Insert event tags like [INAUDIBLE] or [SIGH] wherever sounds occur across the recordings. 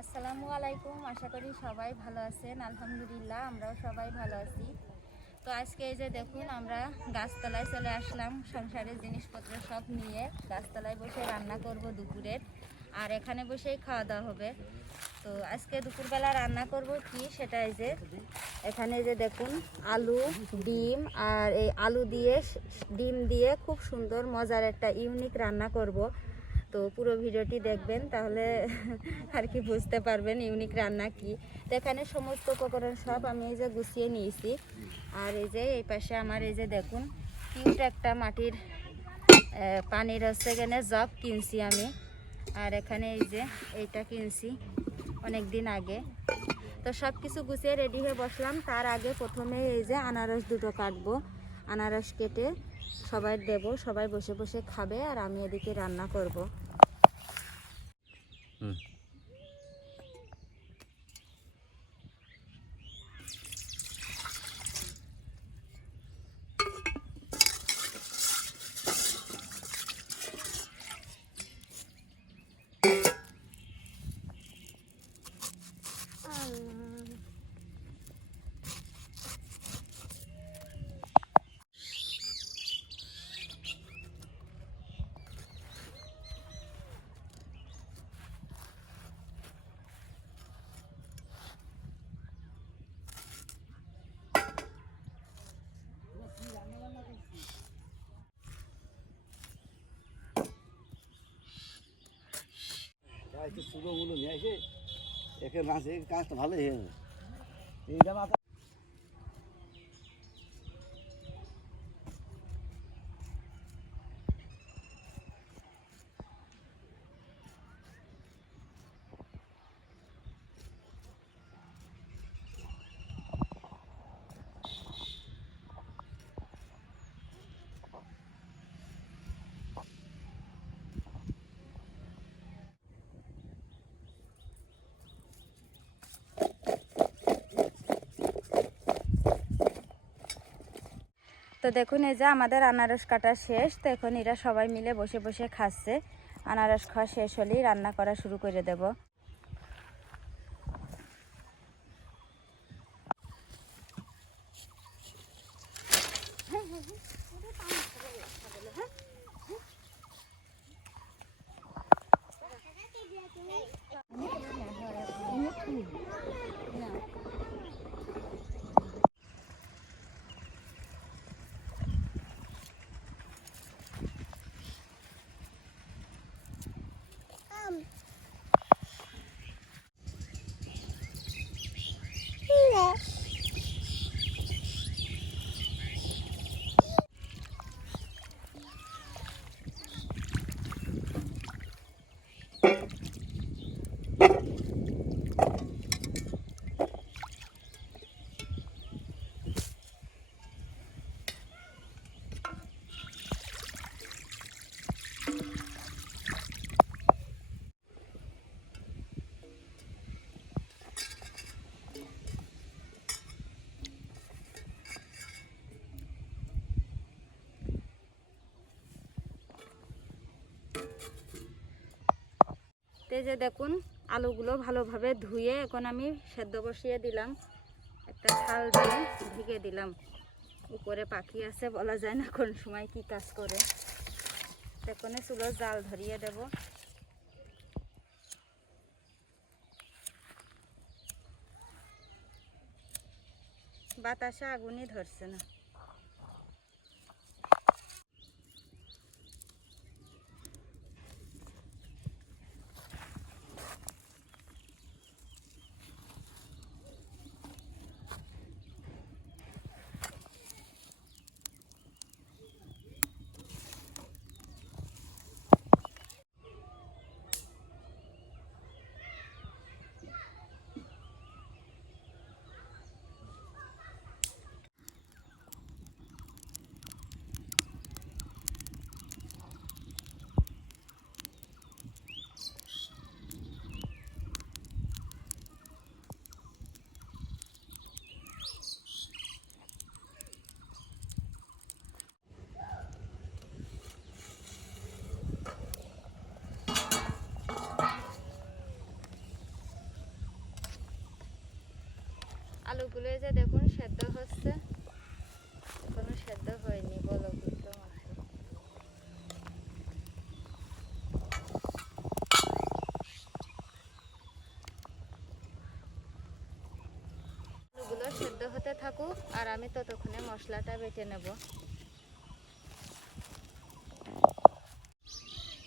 আসসালামু আলাইকুম, আশা করি সবাই ভালো আছেন। আলহামদুলিল্লাহ, আমরাও সবাই ভালো আছি। তো আজকে এই যে দেখুন, আমরা গাছতলায় চলে আসলাম সংসারের জিনিসপত্র সব নিয়ে। গাছতলায় বসে রান্না করব দুপুরের, আর এখানে বসেই খাওয়া দাওয়া হবে। তো আজকে দুপুরবেলা রান্না করব কি, সেটা এই যে, এখানে যে দেখুন, আলু, ডিম, আর এই আলু দিয়ে, ডিম দিয়ে খুব সুন্দর, মজার একটা, ইউনিক রান্না করব। তো পুরো ভিডিওটি দেখবেন, তাহলে [LAUGHS] আর কি বুঝতে পারবেন ইউনিক রান্না কি। তো এখানে সমস্ত উপকরণ সব আমি এই যে গুছিয়ে নিয়েছি। আর এই যে এই পাশে আমার এই যে দেখুন কিউট একটা মাটির পানির হচ্ছে এখানে জব কিনছি আমি। আর এখানে এই যে এইটা কিনছি অনেক দিন আগে। তো সব কিছু গুছিয়ে রেডি হয়ে বসলাম। তার আগে প্রথমে এই যে আনারস দুটো কাটবো, আনারস কেটে সবাই দেব সবাই বসে বসে খাবে আর আমি এদিকে রান্না করব। মূল্য নিয়ে এসে একে নাচে কাজটা ভালোই হয়ে যাবে। এইটা মাথা তো দেখুন, এই যে আমাদের আনারস কাটা শেষ, তো এখন এরা সবাই মিলে বসে বসে খাচ্ছে। আনারস খাওয়া শেষ হলেই রান্না করা শুরু করে দেব। এই যে দেখুন, আলুগুলো ভালোভাবে ধুয়ে এখন আমি সেদ্ধ বসিয়ে দিলাম। একটা থাল দিয়ে ঢেকে দিলাম। উপরে পাখি আছে বলা যায় না কোন সময় কি কাজ করে। এখন চুলো জাল ধরিয়ে দেব। বাতাসে আগুনই ধরছে না। আলুগুলো যে দেখুন সেদ্ধ হচ্ছে। এখনও সেদ্ধ হয়নি, বলো বুঝতে পারছ। আলুগুলো সেদ্ধ হতে থাকুক আর আমি ততক্ষণে মশলাটা বেটে নেব।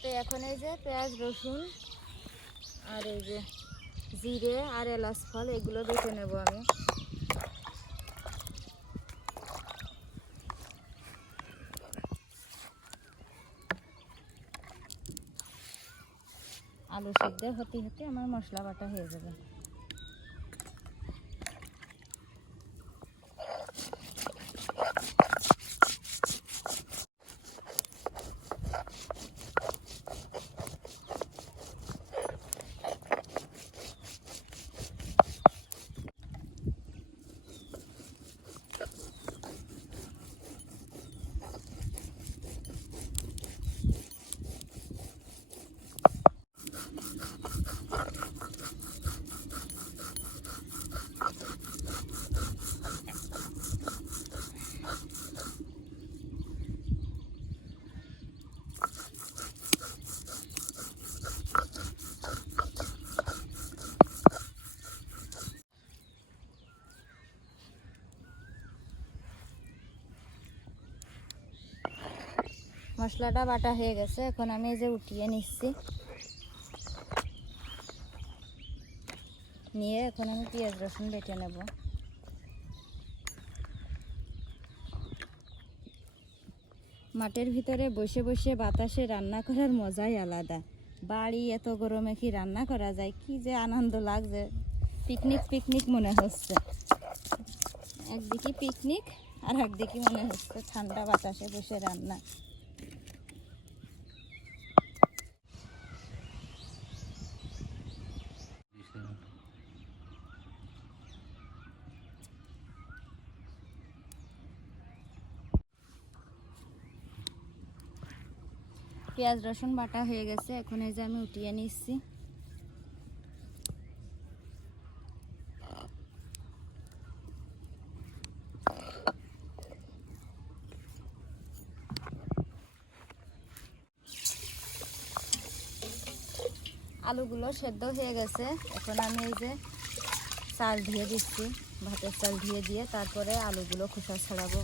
তো এখন এই যে পেঁয়াজ, রসুন আর এই যে জিরে আর এলাচ ফল এগুলো বেটে নেব আমি। আলু সিদ্ধ হতে হতে আমার মশলা বাটা হয়ে যাবে। মশলাটা বাটা হয়ে গেছে, এখন আমি এই যে উঠিয়ে নিচ্ছি। নিয়ে এখন আমি পেঁয়াজ রসুন বেটে নেব। মাঠের ভিতরে বসে বসে বাতাসে রান্না করার মজাই আলাদা। বাড়ি এত গরমে কি রান্না করা যায়? কি যে আনন্দ লাগছে। পিকনিক পিকনিক মনে হচ্ছে। একদিকে পিকনিক আর একদিকে মনে হচ্ছে ঠান্ডা বাতাসে বসে রান্না। পেঁয়াজ, রসুন বাটা হয়ে গেছে। এখন এই যে আমি উঠিয়ে নিচ্ছি। আলুগুলো সেদ্ধ হয়ে গেছে। এখন আমি এই যে চাল ধুয়ে দিচ্ছি। ভাতের চাল ধুয়ে দিয়ে তারপরে আলুগুলো খোসা ছাড়াবো।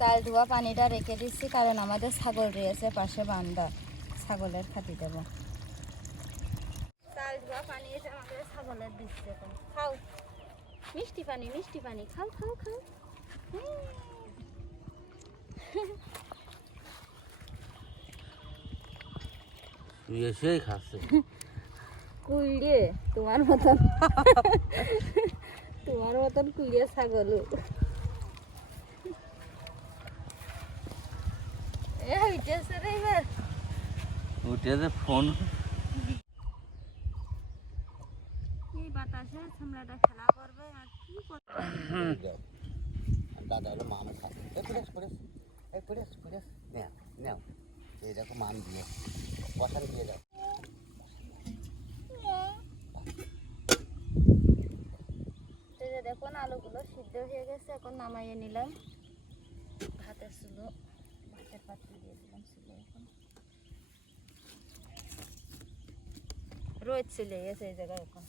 চাল ধোয়া পানিটা রেখে দিচ্ছি কারণ আমাদের ছাগল রয়েছে পাশে বান্দা। ছাগলের খাতি দেব। চাল ধোয়া পানি এসে আমাদের ছাগলের দিচ্ছে খাও। মিষ্টি পানি মিষ্টি পানি। খাও খাও খাও। হুম। খাচ্ছে। কুইড়ে তোমার মতন। তোমার মতন কুইড়ে ছাগল। উঠে যে ফোন চলে গেছে এই জায়গায় এখন।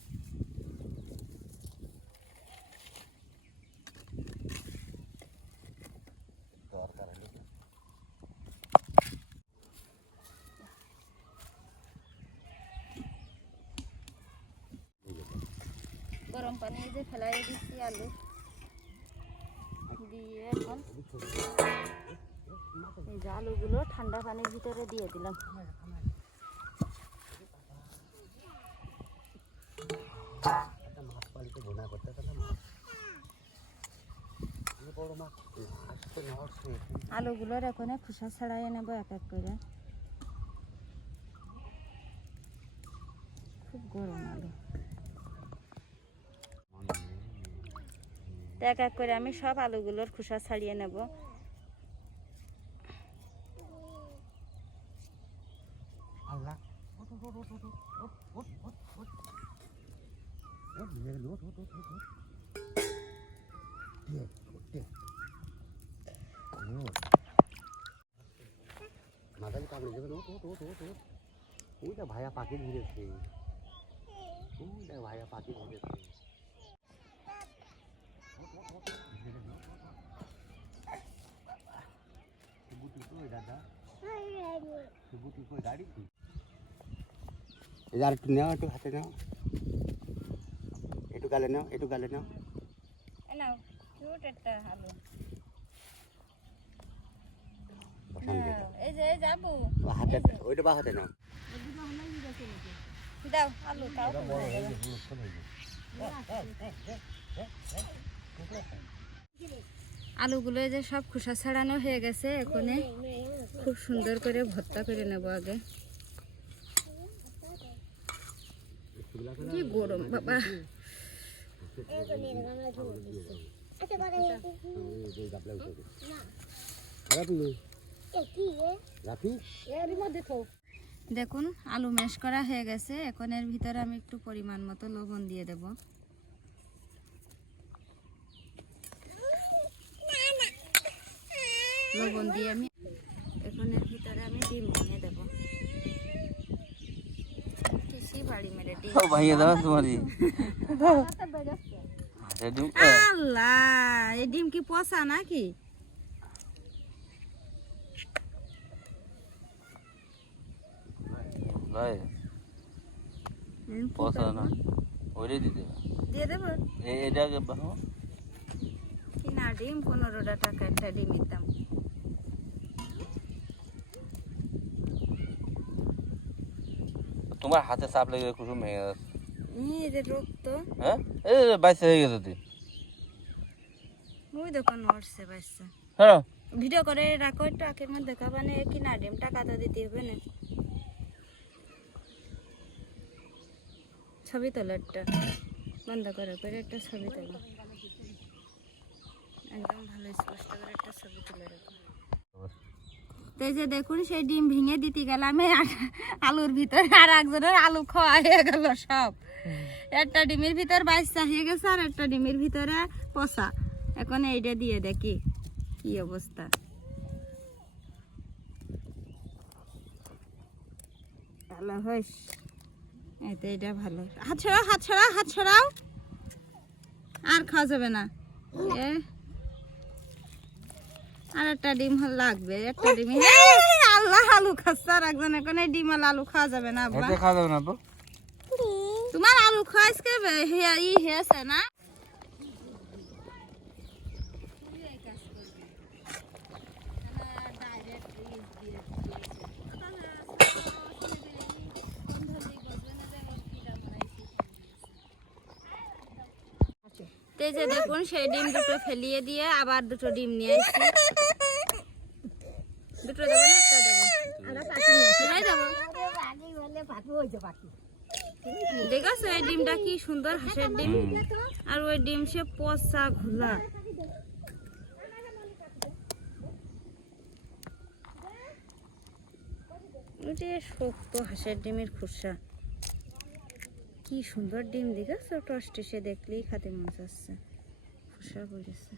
গরম পানি এই যে ফেলাই দিচ্ছি আলু। দিয়ে এখন এই যে আলুগুলো ঠান্ডা পানির ভিতরে দিয়ে দিলাম। আলুগুলোর এখন খোসা ছাড়াই নেব এক এক করে খুব গরম আলু এক এক করে আমি সব আলুগুলোর খোসা ছাড়িয়ে নেব আল্লাহ ওঠ, ওঠ, ওঠ, ওঠ। মাথায় কামড়ে দেবে ওট ওট ওট ওট ওট ওইটা ভাইয়া পাখি ধরেছে ওইটা ভাইয়া পাখি ধরেছে বুটি কই দাদা বুটি কই গাড়ি কি এবার একটু নাও একটু হাতে নাও একটু গালে নাও একটু গালে নাও এ নাও কিউট একটা আলু বসান এই যে এই যাব হাতে ওইটা বা হাতে নাও। দাও আলু তাও হয়ে। আলুগুলো এই যে সব খোসা ছাড়ানো হয়ে গেছে এখানে খুব সুন্দর করে ভর্তা করে নেব আগে। কি গরম বাবা। দেখুন আলু ম্যাশ করা হয়ে গেছে। এখন এর ভিতরে আমি একটু পরিমাণ মতো লবণ দিয়ে দেব। লবণ দিয়ে আমি এখন এর ভিতরে আমি ডিম ভেঙে দেব। কিসি বাড়ি মেরে ডিম ভাইয়া দাও তোমারই। আল্লাহ এই ডিম কি পচা নাকি? কি পচা? না ওইটাই দিতে দিয়ে দেবো? এটাকে বানাও। কিনা ডিম? পনেরোটা টাকা একটা ডিমের দাম তোমার হাতে চাপ লেগে কুসুম ভেঙে যাচ্ছে এই যে হ্যাঁ? এই বাইসে হয়ে গেছে তুই ওই দোকান নড়ছে বাচ্চা হ্যাঁ। ভিডিও করে রাখো একটু আখের মধ্যে খাবানে কিনা ডিম টাকা তো দিতে হবে না। ছবি তোলো একটা বন্ধ করে করে একটা ছবি তোলো। একদম ভালো, স্পষ্ট করে একটা ছবি তুলে রাখো। যে দেখুন, সেই ডিম ভেঙে দিতে গেলাম আলুর ভিতরে আর একজনের আলু খাওয়া হয়ে গেল সব। একটা ডিমের ভিতর বাইশটা হয়ে গেছে আর একটা ডিমের ভিতরে পচা। এখন এইটা দিয়ে দেখি কি অবস্থা। ভালো হইস এটা ভালো। হাত ছড়াও হাত ছড়াও হাত ছড়াও আর খাওয়া যাবে না। এ আর একটা ডিম হল লাগবে একটা ডিম। আল্লাহ আলু খাচ্ছে আর একজন এখন এই ডিম আর আলু খাওয়া যাবে না আব্বা। খাওয়া যাবে না তোমার আলু খাইছে ই হেছে না? তো যে দেখুন সেই ডিম দুটো ফেলিয়ে দিয়ে আবার দুটো ডিম নিয়ে আসছি। দুটো দেবো না একটা দেবো। দেখেছ এই ডিমটা কি সুন্দর হাঁসের ডিম? আর ওই ডিম সে পচা ঘোলা। শক্ত হাঁসের ডিমের খোসা। কি সুন্দর ডিম দেখেছ? টস্টে সে দেখলেই খাতে মন চাচ্ছে। খোসা পড়েছে।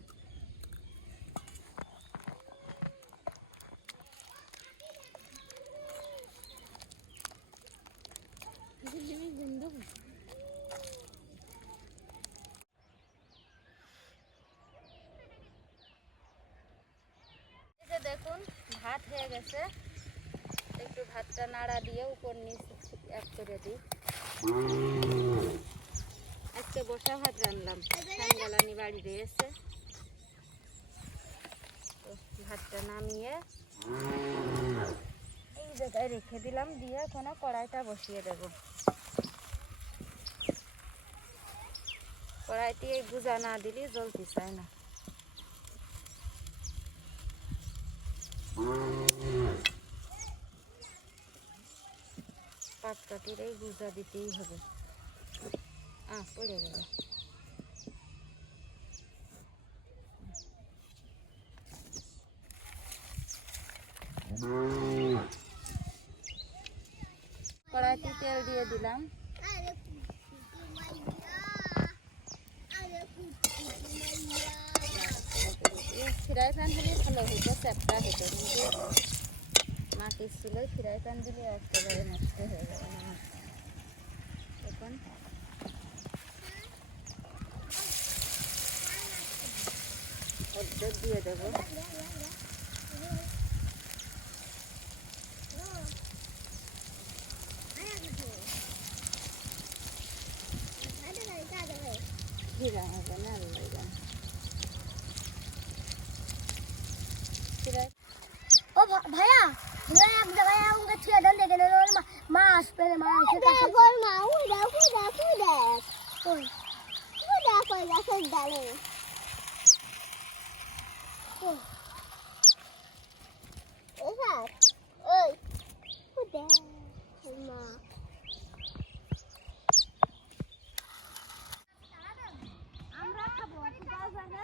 দেখুন, ভাত হয়ে গেছে। একটু ভাতটা নাড়া দিয়ে উপর নিচ এক করে দিই। আজকে বসা ভাত রান্নলাম সানগালানি বাড়ি দিয়েছে তো ভাতটা নামিয়ে এই জায়গায় রেখে দিলাম, দিয়ে এখন কড়াইটা বসিয়ে দেব। কড়াইতে এই গুজা না দিলে জ্বলতে চায় না। পাট কাটির এই গুজা দিতেই হবে আহ পড়ে গেল কড়াইতে একটু তেল দিয়ে দিলাম ফ্রাই প্যান হলে ভালো হতো চ্যাপটা হতো কিন্তু মাটির ছিল, ফ্রাই প্যান দিলে একেবারে নষ্ট হয়ে যাবে। এখন অর্ধেক দিয়ে দেবো। জিরা হবে না, আল্লাহ ভাইয়া ভাইয়া এক জায়গায় আমাকে ছেড়ে দেন দেখে নেন ওর মা- মা আসবে মা আসবে দেখ ওর মা ও দেখ ওই দেখ ও দেখ। ওই। দেখ ওই দেখ ডালে ওই দেখ ওর মা আমরা খাব তুই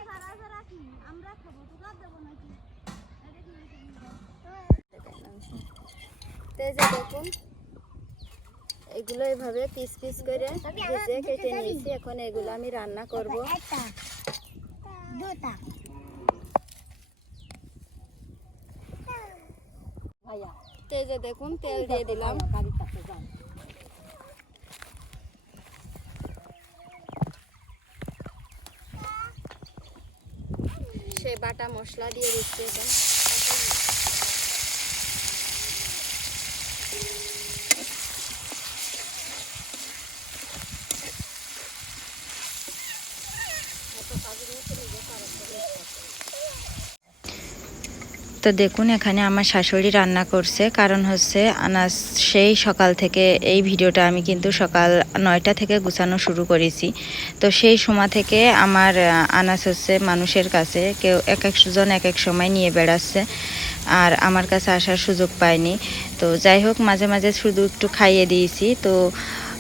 সারা সারা কি আমরা খাব তুই দেবো নাকি তো যে দেখুন, এগুলো এভাবে পিস পিস করে ভেজে কেটে নিয়েছি। এখন এগুলো আমি রান্না করব। একটা দুটা ভাইয়া তো দেখুন, তেল দিয়ে দিলাম। সেই বাটা মশলা দিয়ে দিচ্ছি এখন। তো দেখুন, এখানে আমার শাশুড়ি রান্না করছে। কারণ হচ্ছে আনাজ সেই সকাল থেকে এই ভিডিওটা আমি কিন্তু সকাল নয়টা থেকে গুছানো শুরু করেছি। তো সেই সময় থেকে আমার আনাজ হচ্ছে মানুষের কাছে কেউ এক একজন এক এক সময় নিয়ে বেড়াচ্ছে। আর আমার কাছে আসার সুযোগ পায়নি। তো যাই হোক, মাঝে মাঝে শুধু একটু খাইয়ে দিয়েছি। তো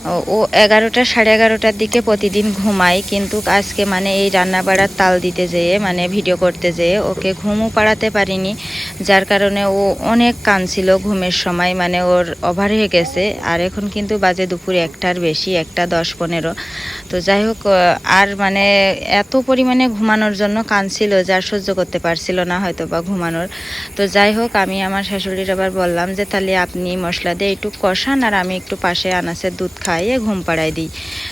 ও- এগারোটা, সাড়ে এগারোটার দিকে প্রতিদিন ঘুমায়, কিন্তু আজকে মানে এই রান্না বাড়ার তাল দিতে যেয়ে মানে ভিডিও করতে যেয়ে ওকে ঘুমও পাড়াতে পারিনি, যার কারণে ও অনেক কাঁদছিল ঘুমের সময় মানে ওর ওভার হয়ে গেছে, আর এখন কিন্তু বাজে দুপুর একটার বেশি, একটা দশ পনেরো। তো যাই হোক আর মানে এত পরিমাণে ঘুমানোর জন্য কাঁদছিল যার সহ্য করতে পারছিল না হয়তো বা ঘুমানোর। তো যাই হোক, আমি আমার শাশুড়ির আবার বললাম যে, তাহলে আপনি মশলা দিয়ে একটু কষান আর আমি একটু পাশে আনাসের দুধ খাইয়ে ঘুম পাড়াই দিই।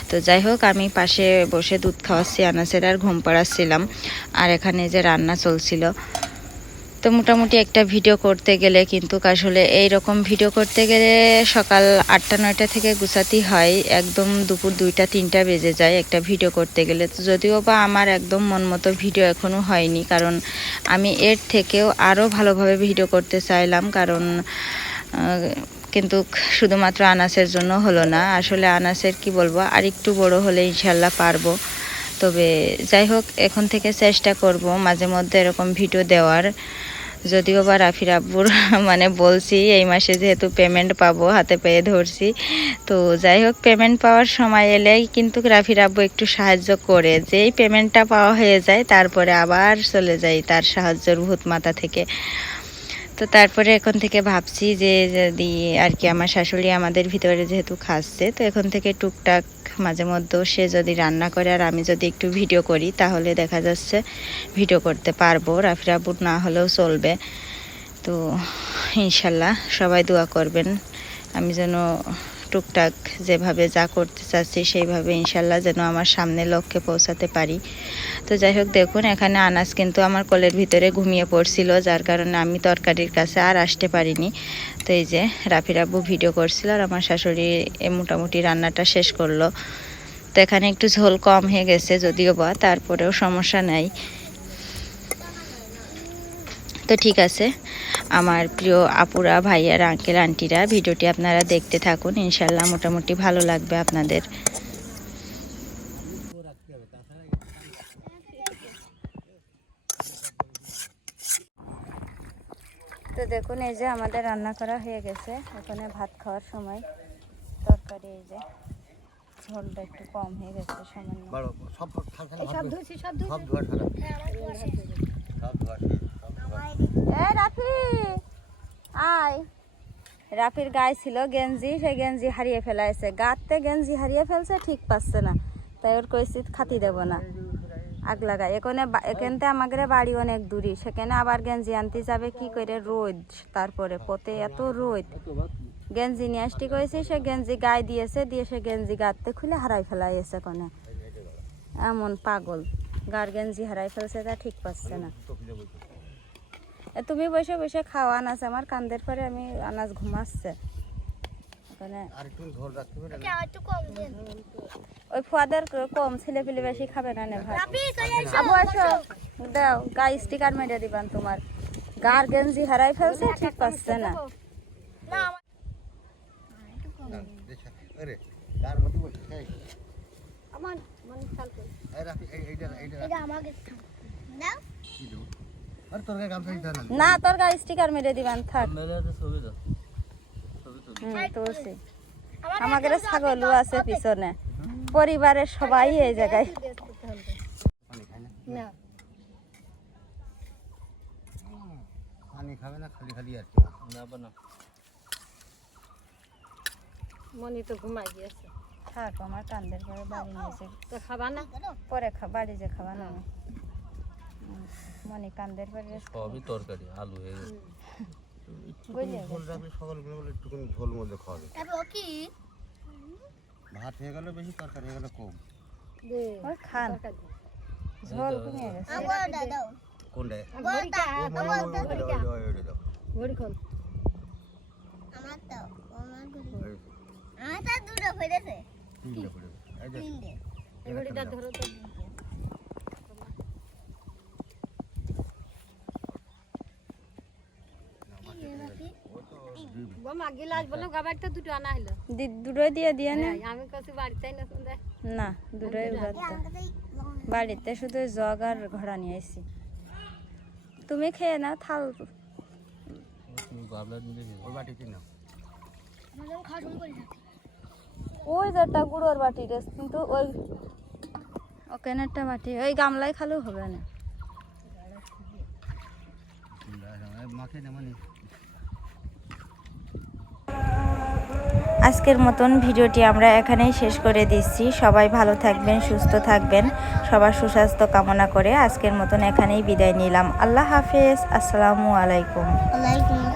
তো যাই হোক আমি পাশে বসে দুধ খাওয়াচ্ছি, আনাসের আর ঘুম পাড়াচ্ছিলাম। আর এখানে যে রান্না চলছিল। তো মোটামুটি একটা ভিডিও করতে গেলে কিন্তু আসলে এই রকম ভিডিও করতে গেলে সকাল আটটা, নয়টা থেকে গুছাতেই হয়। একদম দুপুর দুইটা, তিনটা বেজে যায় একটা ভিডিও করতে গেলে। তো যদিও বা আমার একদম মন মতো ভিডিও এখনও হয়নি, কারণ আমি এর থেকেও আরও ভালোভাবে ভিডিও করতে চাইলাম। কারণ কিন্তু শুধুমাত্র আনাসের জন্য হলো না। আসলে আনাসের, কি বলব আর একটু বড় হলে ইনশাল্লাহ পারব। তবে যাই হোক, এখন থেকে চেষ্টা করব মাঝে মধ্যে এরকম ভিডিও দেওয়ার। যদিও বা রাফির আব্বুর [LAUGHS] মানে বলছি, এই মাসে যেহেতু পেমেন্ট পাবো, হাতে পেয়ে ধরছি। তো যাই হোক পেমেন্ট পাওয়ার সময় এলেই কিন্তু রাফির আব্বু একটু সাহায্য করে। যেই পেমেন্টটা পাওয়া হয়ে যায়, তারপরে আবার চলে যাই তার সাহায্যর ভূত মাথা থেকে। তো তারপরে এখন থেকে ভাবছি যে যদি আর কি আমার শাশুড়ি আমাদের ভিতরে যেহেতু খাচ্ছে, তো এখন থেকে টুকটাক মাঝে মধ্যেও সে যদি রান্না করে আর আমি যদি একটু ভিডিও করি, তাহলে দেখা যাচ্ছে ভিডিও করতে পারব, রাফিরাপুর না হলেও চলবে। তো ইনশাল্লাহ সবাই দোয়া করবেন, আমি যেন টুকটাক যেভাবে যা করতে চাচ্ছি সেইভাবে ইনশাল্লাহ যেন আমার সামনে লক্ষ্যে পৌঁছাতে পারি। তো যাই হোক, দেখুন, এখানে আনাজ কিন্তু আমার কোলের ভিতরে ঘুমিয়ে পড়ছিল, যার কারণে আমি তরকারির কাছে আর আসতে পারিনি। তো এই যে রাফির আব্বু ভিডিও করছিল আর আমার শাশুড়ি এ মোটামুটি রান্নাটা শেষ করল। তো এখানে একটু ঝোল কম হয়ে গেছে, যদিও বা তারপরেও সমস্যা নাই। তো ঠিক আছে আমার প্রিয় আপুরা ভাইয়ার আঙ্কেল আন্টিরা ভিডিওটি আপনারা দেখতে থাকুন ইনশাল্লাহ মোটামুটি ভালো লাগবে আপনাদের। তো দেখুন এই যে আমাদের রান্না করা হয়ে গেছে ওখানে ভাত খাওয়ার সময় তরকারি এই যে ঝোলটা একটু কম হয়ে গেছে সামান্য। সব সব ধোয়া সারা সব ধোয়া শেষ, সব ধোয়া এ রাফি আয়। রাফির গায়ে ছিল গেঞ্জি, সে গেঞ্জি হারিয়ে ফেলাইছে। গাতে গেঞ্জি হারিয়ে ফেলছে, ঠিক পাচ্ছে না। তাই ওর কইছি খাতি দেব না। আগ লাগাই এখানে এখানতে আমাদের বাড়ি অনেক দূরি সেখানে আবার গেঞ্জি আনতে যাবে, কি করে রোদ? তারপরে পথে এত রোদ। গেঞ্জি নিয়ে আসতে কয়েছি সে গেঞ্জি গায়ে দিয়েছে, দিয়ে সে গেঞ্জি গাতে খুলে হারাই ফেলাইছে কোনে এমন পাগল। গার গেঞ্জি হারাই ফেলছে, তা ঠিক পাচ্ছে না। তুমি বসে বসে খাও আনাজ আমার কান্দের পরে আমি আনাজ ঘুমাচ্ছে। দেন। ওই ফুয়াদের কম ছেলে পেলে বেশি খাবে না নে ভাই। আবু আসো। দাও গায়ে স্টিকার মেরে দিবান তোমার। গার গেঞ্জি হারাই ফেলছে ঠিক পাচ্ছে না। না আমার- মানে খেয়াল করি এই। রাখি এই এইটা এইটা আমাকে দাও। কি দেবো? না। না তোর গায়ে স্টিকার মেরে দিবান থাক। তুলছি আমাদের ছাগলও আছে পিছনে। পরিবারের সবাই এই জায়গায়। পানি খাই না। না পানি খাবে না খালি খালি আর কি। না বানা মনি তো ঘুমাই গিয়েছে। থাক আমার কান্দের পরে বাড়ি নিয়েছে তো খাবা না? পরে খা বাড়ি যে খাওয়া না। মনে কান্দের পরে সবই তরকারি আলু হয়ে গেছে। ঝোল রাখলে সকালবেলা বলে একটুখানি ঝোল মধ্যে তারপর কি? ভাত হয়ে গেলে বেশি তরকারি হয়ে গেলে কম। খান। ঝোল কমে গেছে। আমার আমার আমার তো দুটো তিনটে এই যে, ঘড়িটা ধরো তো। দুটোই দিয়ে দিয়ে না? না না দুটোই বাড়িতে শুধু জগ আর ঘোড়া নিয়ে এসেছি তুমি খেয়ে না থাল। ওই যেটা গুঁড়োর বাটি রে কিন্তু ওই ওখানে একটা বাটি? ওই গামলায় খালেও হবে না। মাকে না আজকের মতন ভিডিওটি আমরা এখানেই শেষ করে দিচ্ছি। সবাই ভালো থাকবেন, সুস্থ থাকবেন। সবার সুস্বাস্থ্য কামনা করে আজকের মতন এখানেই বিদায় নিলাম। আল্লাহ হাফেজ। আসসালামু আলাইকুম। আলাইকুম